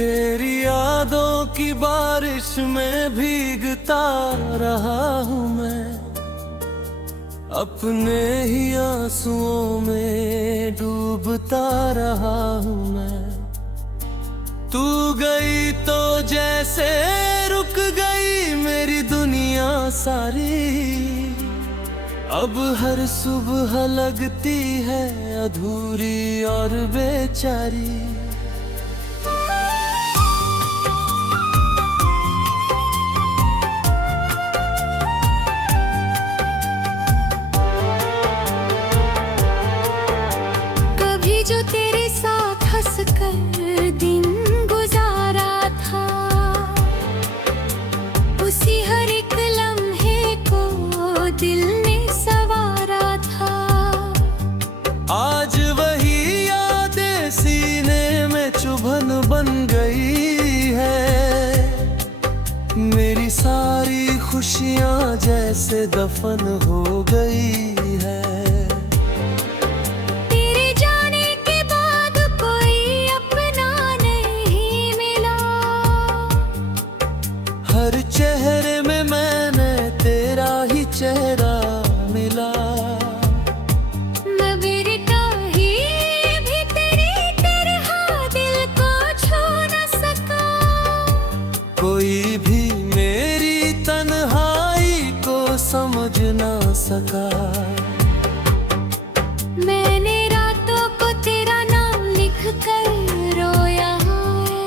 तेरी यादों की बारिश में भीगता रहा हूँ मैं, अपने ही आंसुओं में डूबता रहा हूँ मैं। तू गई तो जैसे रुक गई मेरी दुनिया सारी, अब हर सुबह लगती है अधूरी और बेचारी। कभी जो तेरे साथ हंस कर दिन गुजारा था, उसी हर एक लम्हे को दिल ने सवारा था। आज वही यादें सीने में चुभन बन गई है, मेरी सारी खुशियाँ जैसे दफन हो गई है। तेरे जाने के बाद कोई अपना नहीं मिला, हर चेहरे में मैंने तेरा ही चेहरा मिला। मैं बेटा ही भी तेरी तरह दिल को छू न सका, कोई भी मेरी तन्हाई को समझ ना सका। मैंने रातों को तेरा नाम लिख कर रोया है,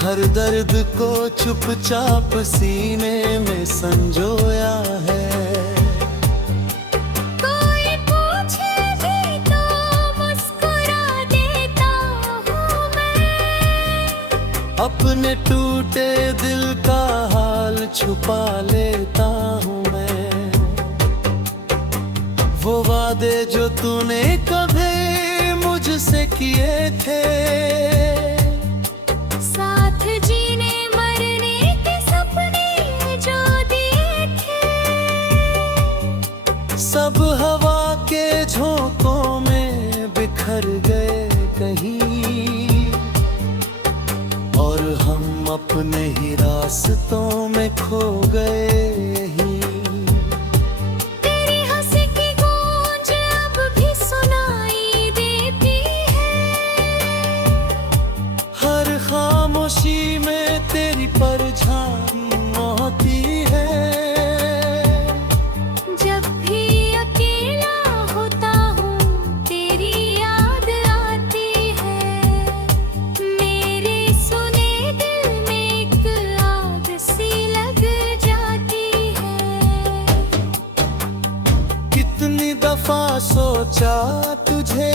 हर दर्द को चुपचाप सीने में संजोया है। कोई पूछे भी तो मुस्कुरा देता हूँ मैं, अपने टूटे दिल का हाल छुपा लेता हूँ मैं। वो वादे जो तूने कभी मुझसे किए थे, साथ जीने मरने के सपने जो दिए थे, सब हवा के झोंकों में बिखर गए कहीं, और हम अपने ही रास्तों में खो गए यहीं। तेरी हंसी की गूंज अब भी सुनाई देती है, हर खामोशी में तेरी परछाई होती है। जब भी अकेला होता हूँ तेरी याद आती है, मेरे सुने दिल में एक आग सी लग जाती है। कितनी दफा सोचा तुझे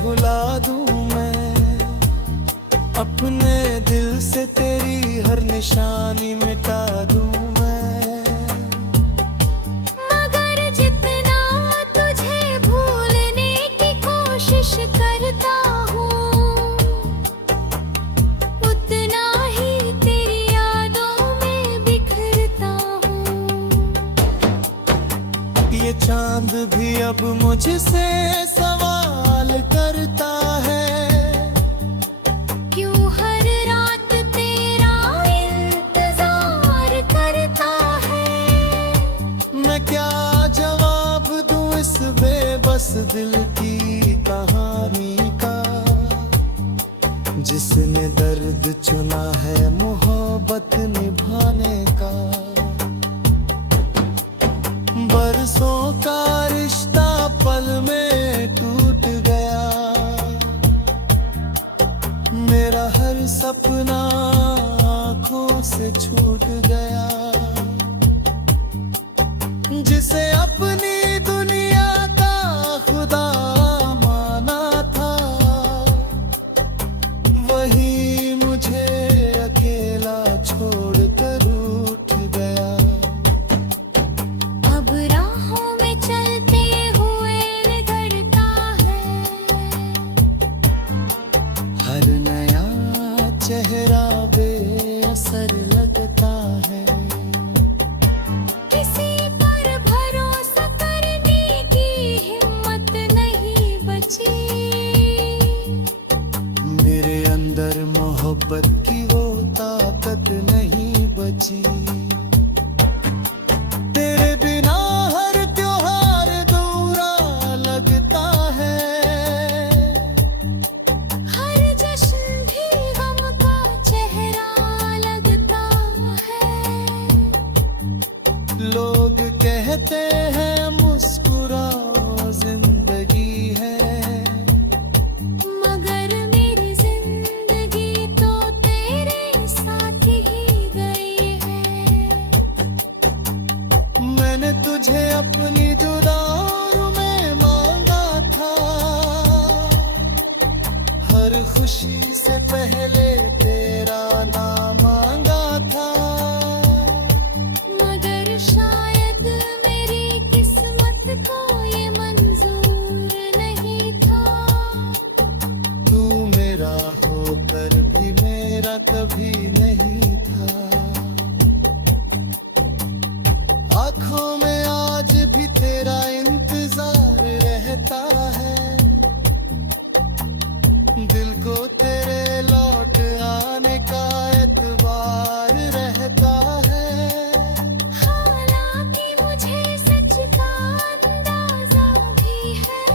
भुला दूं मैं, अपने दिल से तेरी हर निशानी मिटा दूं मैं। मगर जितना तुझे भूलने की कोशिश करता हूँ, उतना ही तेरी यादों में बिखरता हूँ। ये चांद भी अब मुझसे सवाल करता है, क्यों हर रात तेरा इंतजार करता है। मैं क्या जवाब दूं इस बेबस दिल की कहानी का, जिसने दर्द चुना है मोहब्बत निभाने का। बरसों का रिश्ता पल में टूट गया, मेरा हर सपना आँखों से छूट गया। जिसे अपनी दुनिया का खुदा माना था, वही मुझे अकेला छोड़कर उठ गया। अब राहों में चलते हुए निकलता है, हर नया चेहरा बेअसर लगता है। किसी पर भरोसा करने की हिम्मत नहीं बची, मेरे अंदर मोहब्बत की वो ताकत नहीं बची। तेरे बिना हर त्योहार अधूरा लगता है, हर जश्न भी गम का चेहरा लगता है। लोग कहते हैं मुस्कुराओ जिंदगी है, मगर मेरी जिंदगी तो तेरे साथ ही गई है। मैंने तुझे अपनी जुदाई में मांगा था, हर खुशी से पहले तेरा नाम मांगा था। मगर शायद मेरी किस्मत को ये मंजूर नहीं था। तू मेरा होकर भी मेरा कभी नहीं था। आँखों में आज भी तेरा इंतजार रहता है, दिल को तेरे लौट आने का एतबार रहता है। हालांकि मुझे सच का अंदाजा भी है,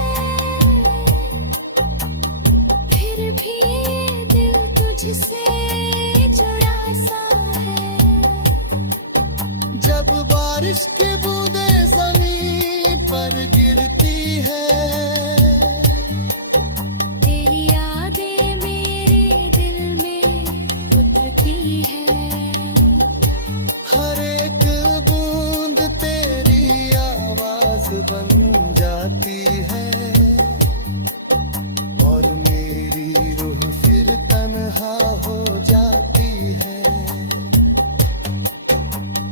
फिर भी ये दिल तुझसे जुड़ा सा है। जब बारिश की बूंदें ज़मीन पर गिरती है, तेरी यादें मेरे दिल में उतरती है। हर एक बूंद तेरी आवाज बन जाती है, और मेरी रूह फिर तन्हा हो जाती है।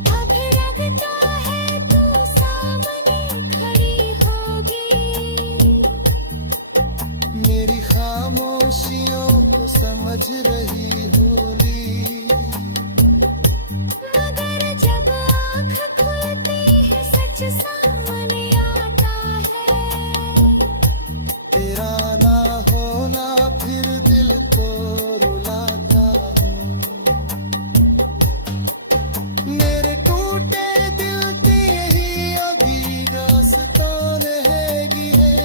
अब लगता है तू सामने खड़ी होगी, मेरी खामोशियों को समझ रही होगी। मगर जब आँख खुलती है सच सामने आता है। तेरा ना होना फिर दिल को रुलाता हूँ। मेरे टूटे दिल की यही अभी दास्तान हैगी है।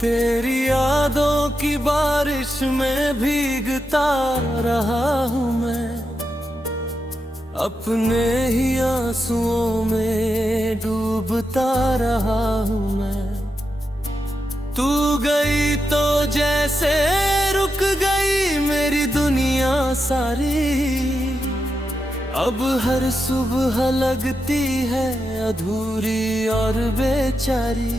तेरी यादों की बारिश में भीगता रहा हूँ मैं, अपने ही आंसुओं में डूबता रहा हूँ मैं। तू गई तो जैसे रुक गई मेरी दुनिया सारी, अब हर सुबह लगती है अधूरी और बेचारी।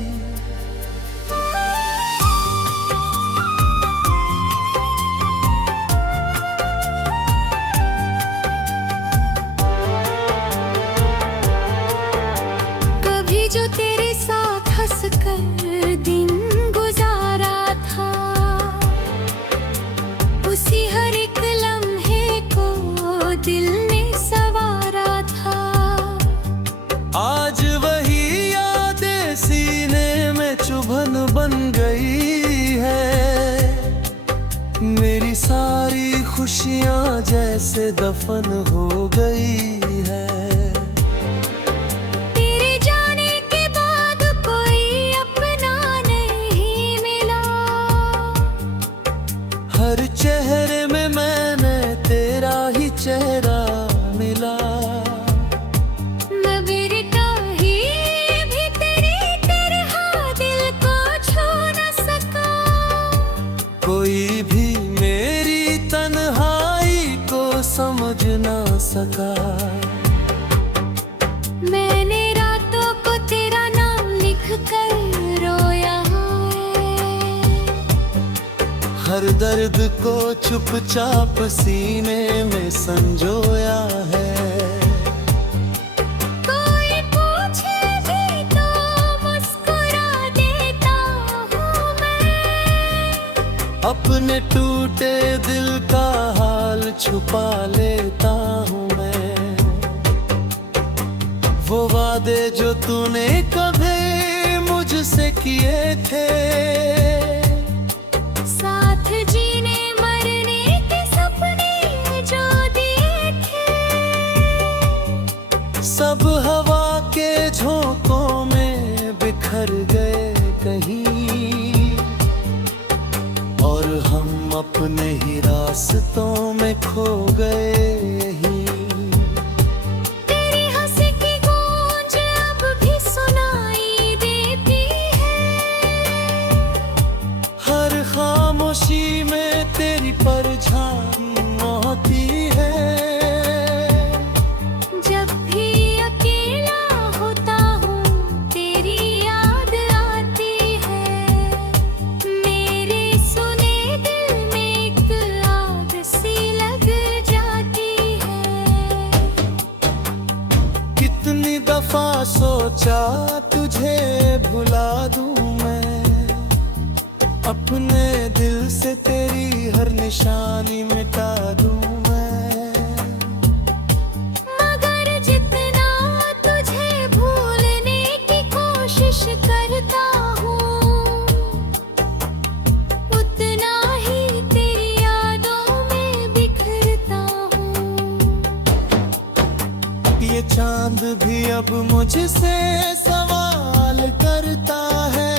कभी जो तेरे साथ हंस कर दिन गुजारा था, उसी हर एक लम्हे को दिल ने सवारा था। आज वही यादें सीने में चुभन बन गई है, मेरी सारी खुशियाँ जैसे दफन हो गई है। तेरे जाने के बाद कोई अपना नहीं मिला, हर चेहरे में मैंने तेरा ही चेहरा मिला। मगर कहीं भी तेरी तरह दिल को छू न सका। कोई भी मेरी तन्हाई को समझ ना सका। मैंने रातों को तेरा नाम लिख कर रोया है, हर दर्द को चुपचाप सीने में संजोया है। कोई पूछे भी तो मुस्कुरा देता हूँ मैं, अपने टूटे दिल का हाल छुपा लेता हूँ मैं। वो वादे जो तूने कभी मुझसे किए थे, साथ जीने मरने के सपने जो दिए थे, सब हवा के झोंकों में बिखर गए कहीं, और हम अपने ही रास्तों में खो गए यहीं। तेरी हंसी की गूंज अब भी सुनाई देती है, हर खामोशी में तेरी परछाई होती है। जब भी अकेला होता हूँ तेरी याद आती है, मेरे सुने दिल में एक आग सी लग जाती है। कितनी दफा सोचा तुझे भुला दूं मैं, अपने दिल से तेरी हर निशानी मिटा दूं मैं। मगर जितना तुझे भूलने की कोशिश करता हूँ, उतना ही तेरी यादों में बिखरता हूँ। ये चांद भी अब मुझसे सवाल करता है,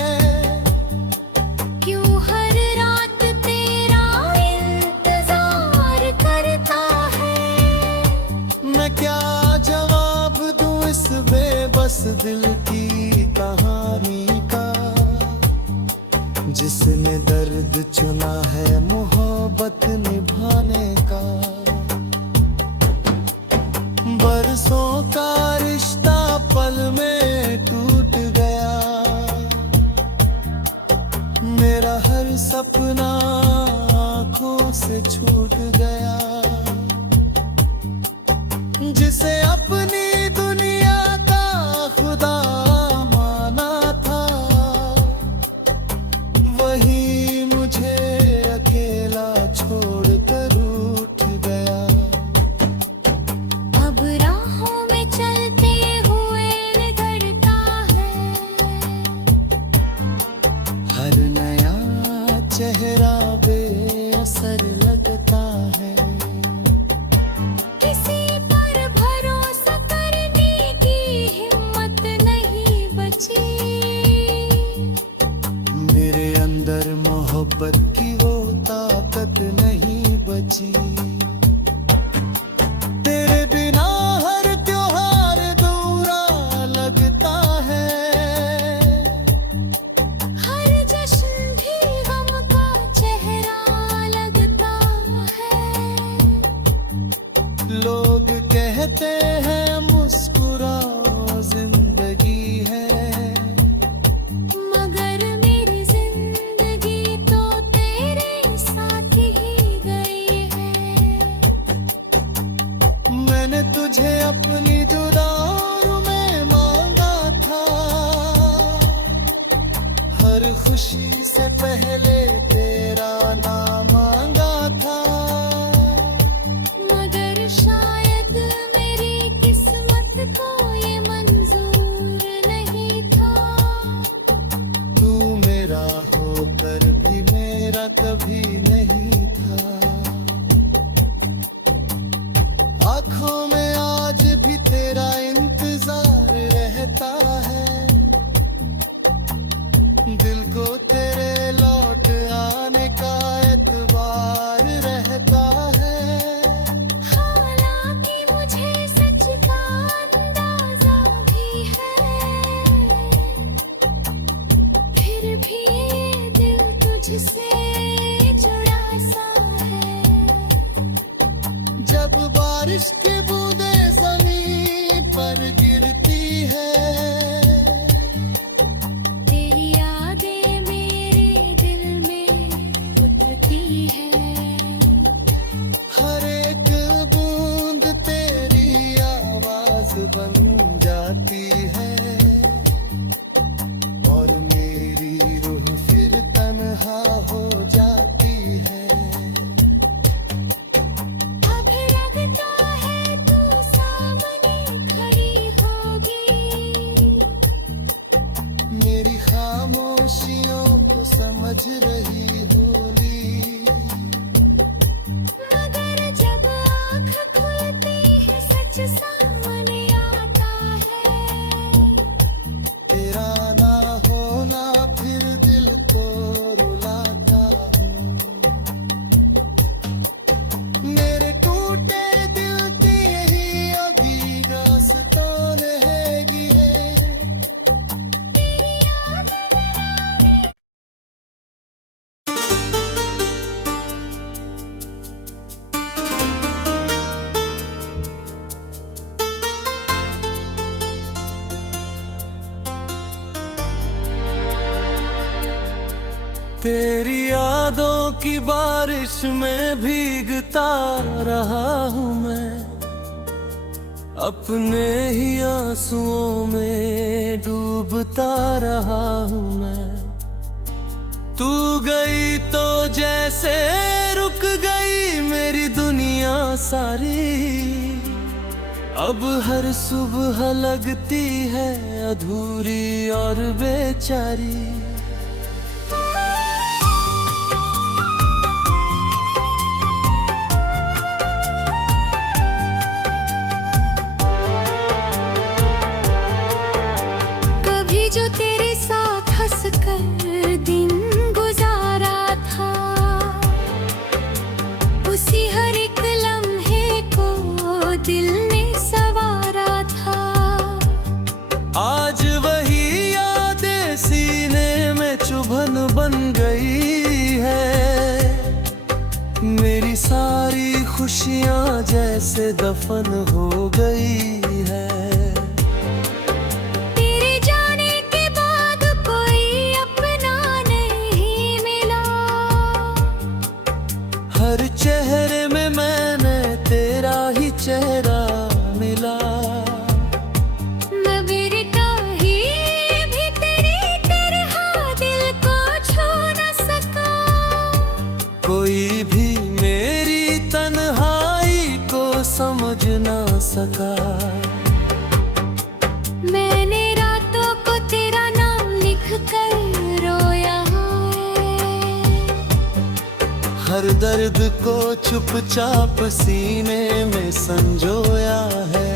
क्यों हर रात तेरा इंतजार करता है। मैं क्या जवाब दूं इस बेबस दिल की कहानी का, जिसने दर्द चुना है मोहब्बत निभाने का। बरसों का रिश्ता पल में टूट गया, मेरा हर सपना आँखों से छूट गया। जिसे अपनी दुनिया का खुदा माना था, वही मुझे अकेला छोड़कर उठ गया। अब राहों में चलते हुए निकलता है, हर नया चेहरा बेअसर लगता है। किसी पर भरोसा करने की हिम्मत नहीं बची, मेरे अंदर मोहब्बत की वो ताकत नहीं बची। तेरे बिना हर त्योहार अधूरा लगता है, हर जश्न भी गम का चेहरा लगता है। लोग कहते हैं मुस्कुराओ जिंदगी है, मगर मेरी जिंदगी तो तेरे साथ ही गई है। मैंने तुझे अपनी जुदाई में मांगा था, हर खुशी से पहले तेरा नाम मांगा था। मगर शायद मेरी किस्मत को ये मंजूर नहीं था। तू मेरा होकर भी मेरा कभी नहीं था। आँखों में आज भी तेरा इंतजार रहता है, दिल को तेरे लौट आने का एतबार रहता है। हालांकि मुझे सच का अंदाजा भी है, फिर भी ये दिल तुझसे जुड़ा सा है। जब बारिश की बूंदें ज़मीन पर गिरती है, तेरी यादें मेरे दिल में उतरती है। हर एक बूंद तेरी आवाज बन जाती है, और मेरी रूह फिर तन्हा हो जाती खामोशियों को समझ रही होगी। मगर जब आँख खुलती है सच सामने आता है। तेरा ना होना फिर दिल को रुलाता हूँ। मेरे टूटे दिल की यही अभी दास्तान हैगी है। तेरी यादों की बारिश में भीगता रहा हूँ मैं, अपने ही आंसुओं में डूबता रहा हूँ मैं। तू गई तो जैसे रुक गई मेरी दुनिया सारी। अब हर सुबह लगती है अधूरी और बेचारी। जो तेरे साथ हंस कर दिन गुजारा था, उसी हर एक लम्हे को दिल ने संवारा था। आज वही यादें सीने में चुभन बन गई है। मेरी सारी खुशियाँ जैसे दफन हो गई है। हर चेहरे में मैंने तेरा ही चेहरा मिला। मैं मेरे काहे भी तेरी तरह दिल को छू न सका। कोई भी मेरी तन्हाई को समझ ना सका। मैंने रातों को तेरा नाम लिख कर रोया हर दर्द को चुपचाप सीने में संजोया है।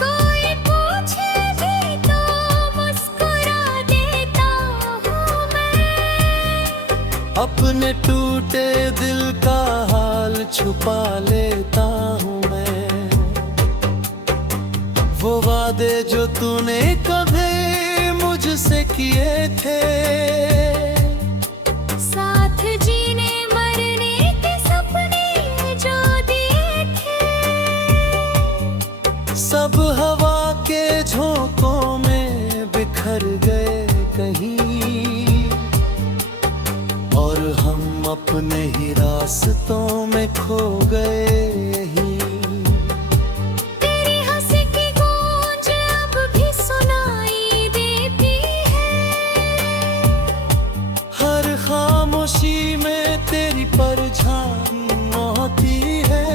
कोई पूछे भी तो मुस्कुरा देता हूँ मैं। अपने टूटे दिल का हाल छुपा लेता हूँ मैं। वो वादे जो तूने कभी मुझसे किए थे, साथ जीने मरने के सपने जो दिए थे, सब हवा के झोंकों में बिखर गए कहीं। और हम अपने ही रास्तों में खो गए यहीं। तेरी हंसी की गूंज अब भी सुनाई देती है। हर खामोशी में तेरी परछाई होती है।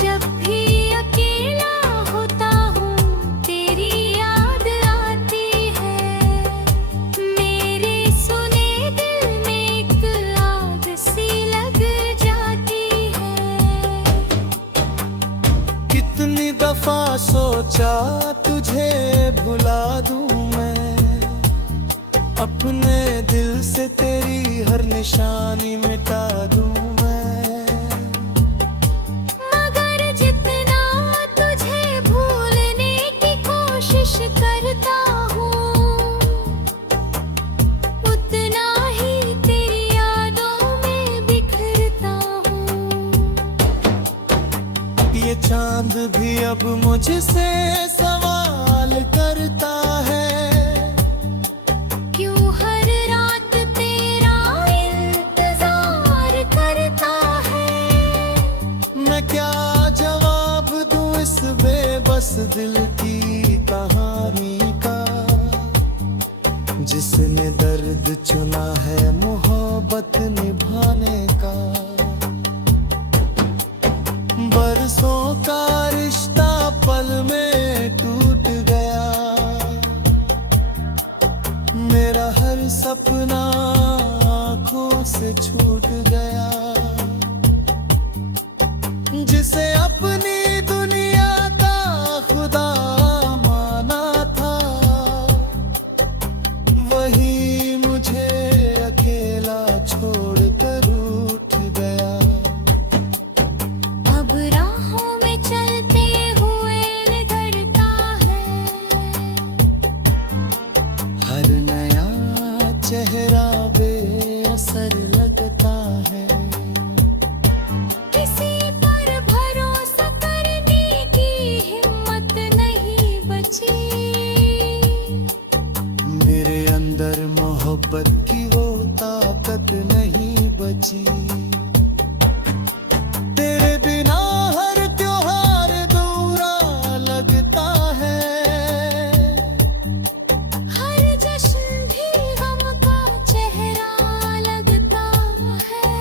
जब भी अकेला होता हूँ तेरी याद आती है। मेरे सुने दिल में एक आग सी लग जाती है। कितनी दफा सोचा तुझे भुला दूं मैं, अपने दिल से तेरी हर निशानी मिटा दूं मैं। मगर जितना तुझे भूलने की कोशिश करता हूँ, उतना ही तेरी यादों में बिखरता हूँ। ये चांद भी अब मुझसे सवाल करता है। क्यों हर रात तेरा इंतजार करता है। मैं क्या जवाब दूं इस बेबस दिल की कहानी का, जिसने दर्द चुना है मोहब्बत निभाने का। बरसों का रिश्ता पल में टूट गया। हर सपना आँखों से छूट गया, जिसे अपनी दुनिया का खुदा माना था, वही मुझे अकेला छोड़कर उठ गया। अब राहों में चलते हुए निकलता है, हर नया चेहरा बेअसर लगता है। किसी पर भरोसा करने की हिम्मत नहीं बची, मेरे अंदर मोहब्बत की वो ताकत नहीं बची। तेरे बिना हर त्योहार अधूरा लगता है, हर जश्न भी गम का चेहरा लगता है।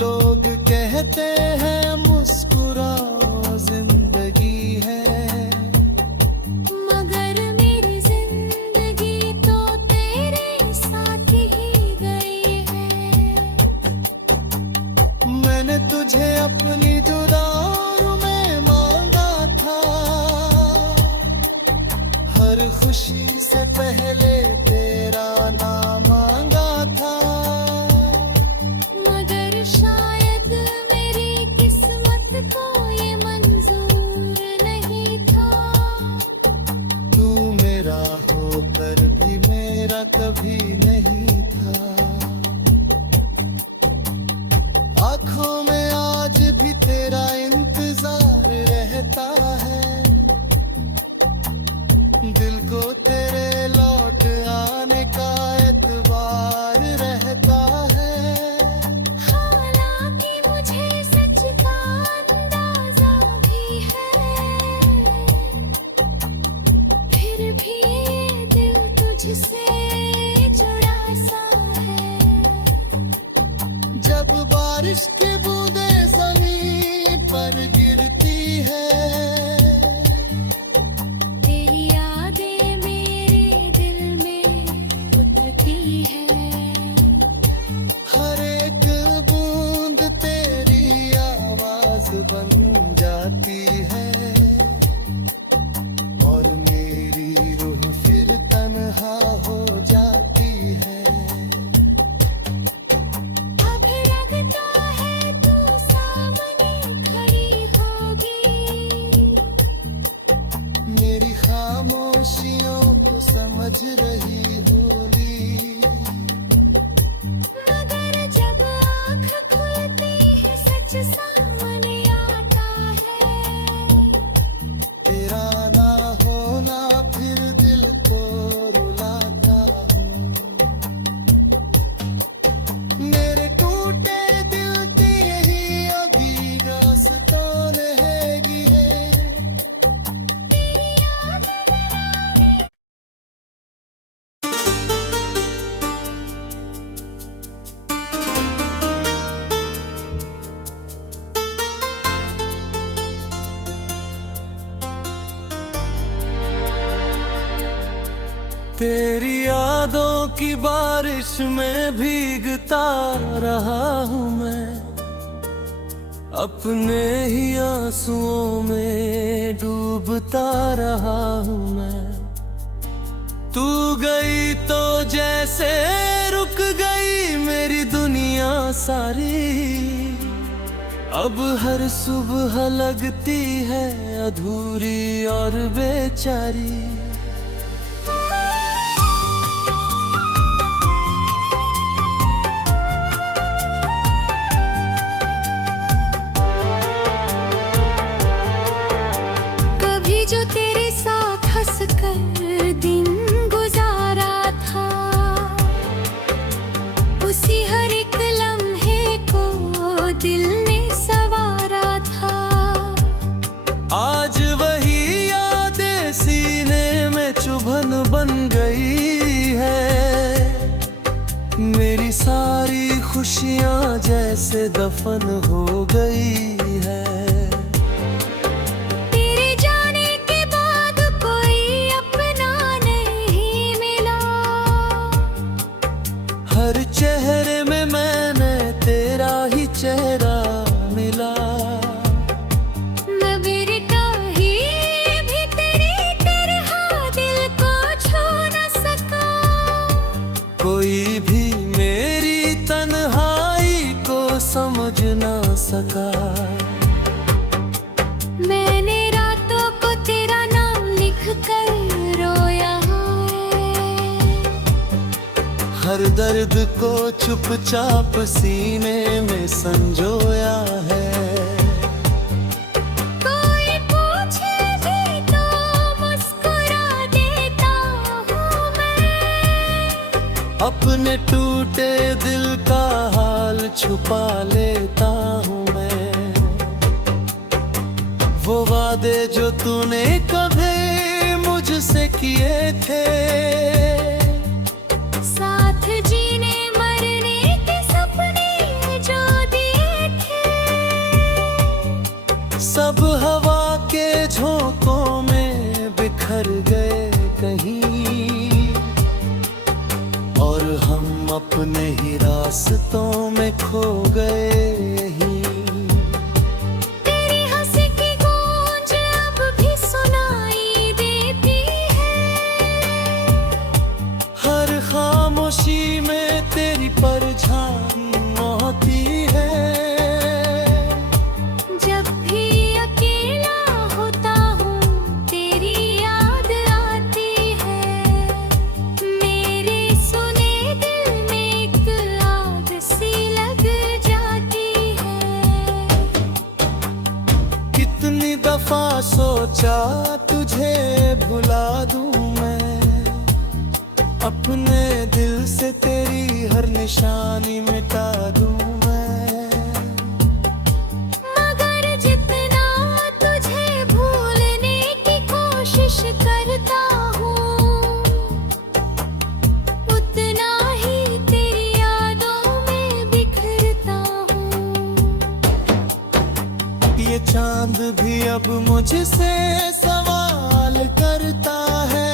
लोग कहते हैं मुस्कुराओ जिंदगी है, मगर मेरी जिंदगी तो तेरे साथ ही गई है। मैंने तुझे अपनी जुदाई में मांगा था, हर खुशी से पहले तेरा नाम मांगा था। मगर शायद मेरी किस्मत को ये मंजूर नहीं था। तू मेरा होकर भी मेरा कभी नहीं था। आँखों में आज भी तेरा इंतजार रहता है, दिल को तेरे लौट आने का एतबार रहता है। हालांकि मुझे सच का अंदाजा भी है, फिर भी ये दिल तुझसे जुड़ा सा है। जब बारिश की बूंदें ज़मीन पर गिरती है, तेरी यादें मेरे दिल में उतरती है। हर एक बूंद तेरी आवाज बन जाती है, और मेरी रूह फिर तन्हा हो जाती है। अब लगता है तू सामने खड़ी होगी, मेरी खामोशियों को समझ रही होगी। मगर जब आँख खुलती है सच सामने आता है। तेरा ना होना फिर दिल को रुलाता हूँ। मेरे टूटे दिल की यही अभी दास्तान हैगी है। तेरी यादों की बारिश में भीगता रहा हूँ मैं, अपने ही आंसुओं में डूबता रहा हूँ मैं। तू गई तो जैसे रुक गई मेरी दुनिया सारी, अब हर सुबह लगती है अधूरी और बेचारी। कभी जो तेरे साथ हंस कर दिन गुजारा था, उसी हर एक लम्हे को दिल ने सवारा था। आज वही यादें सीने में चुभन बन गई है, मेरी सारी खुशियाँ जैसे दफन हो गई है। तेरे जाने के बाद कोई अपना नहीं मिला, सका। मैंने रातों को तेरा नाम लिख कर रोया है, हर दर्द को चुपचाप सीने में संजोया है। कोई पूछे भी तो मुस्कुरा देता हूँ मैं, अपने टूटे दिल का हाल छुपा लेता हूँ मैं। वो वादे जो तूने कभी मुझसे किए थे, साथ जीने मरने के सपने जो दिए थे, सब हवा के झोंकों में बिखर गए कहीं, और हम अपने ही रास्तों में खो गए यहीं। तेरी हंसी की गूंज अब भी सुनाई देती है, हर खामोशी में तेरी परछाई होती है। जब भी अकेला होता हूँ तेरी याद आती है, मेरे सुने दिल में एक आग सी लग जाती है। कितनी दफा सोचा तुझे भुला दूं मैं, अपने दिल से तेरी हर निशानी मिटा दूं मैं। मगर जितना तुझे भूलने की कोशिश करता हूँ, उतना ही तेरी यादों में बिखरता हूँ। ये चांद भी अब मुझसे सवाल करता है,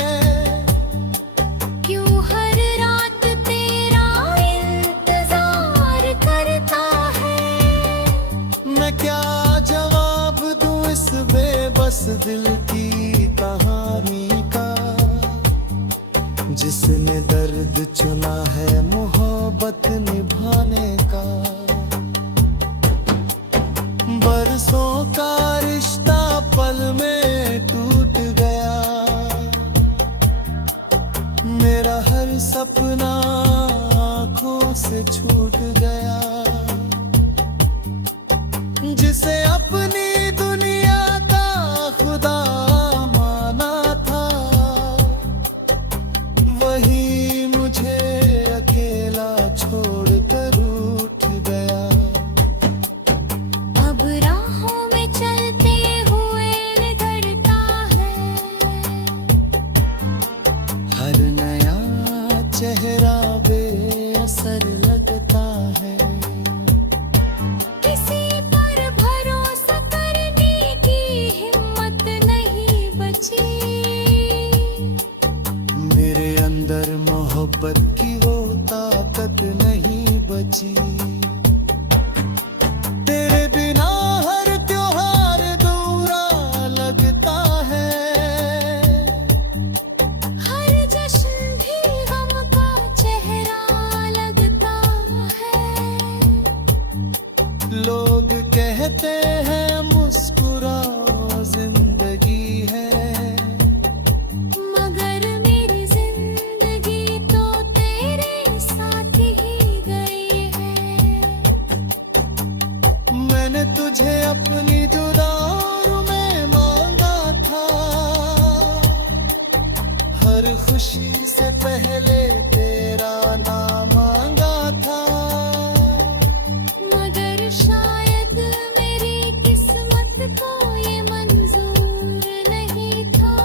क्यों हर रात तेरा इंतजार करता है। मैं क्या जवाब दूं इस बेबस दिल की कहानी का, जिसने दर्द चुना है मोहब्बत निभाने का। बरसों का रिश्ता पल में टूट गया, मेरा हर सपना आंखों से छूट गया। जिसे अपनी दुनिया का खुदा माना था, वही मुझे अकेला छोड़कर उठ गया। अब राहों में चलते हुए निकलता है, हर नया चेहरा बेअसर लगता है। किसी पर भरोसा करने की हिम्मत नहीं बची, मेरे अंदर मोहब्बत की वो ताकत नहीं बची। तेरे बिना हर त्योहार अधूरा लगता है, हर जश्न भी गम का चेहरा लगता है। लोग कहते हैं मुस्कुराओ जिंदगी है, मगर मेरी जिंदगी तो तेरे साथ ही गई है। मैंने तुझे अपनी जुदाई में मांगा था, हर खुशी से पहले तेरा नाम मांगा था। मगर शायद मेरी किस्मत को ये मंजूर नहीं था,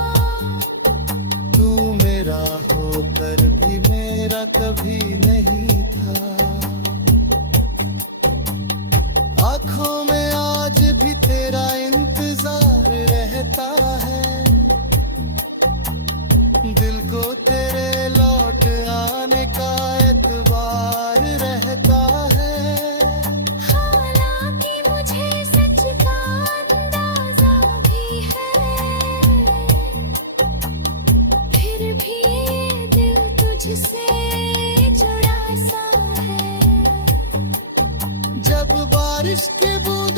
तू मेरा होकर भी मेरा कभी नहीं था। आँखों में आज भी तेरा इंतजार रहता है, दिल को तेरे लौट आने का एतबार रहता है। हालांकि मुझे सच का अंदाजा भी है, फिर भी ये दिल तुझसे जुड़ा सा है। जब बारिश की बूंद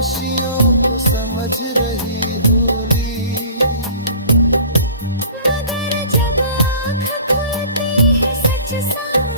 खामोशियों को समझ रही होली। मगर जब आँख खुलती है सच सामने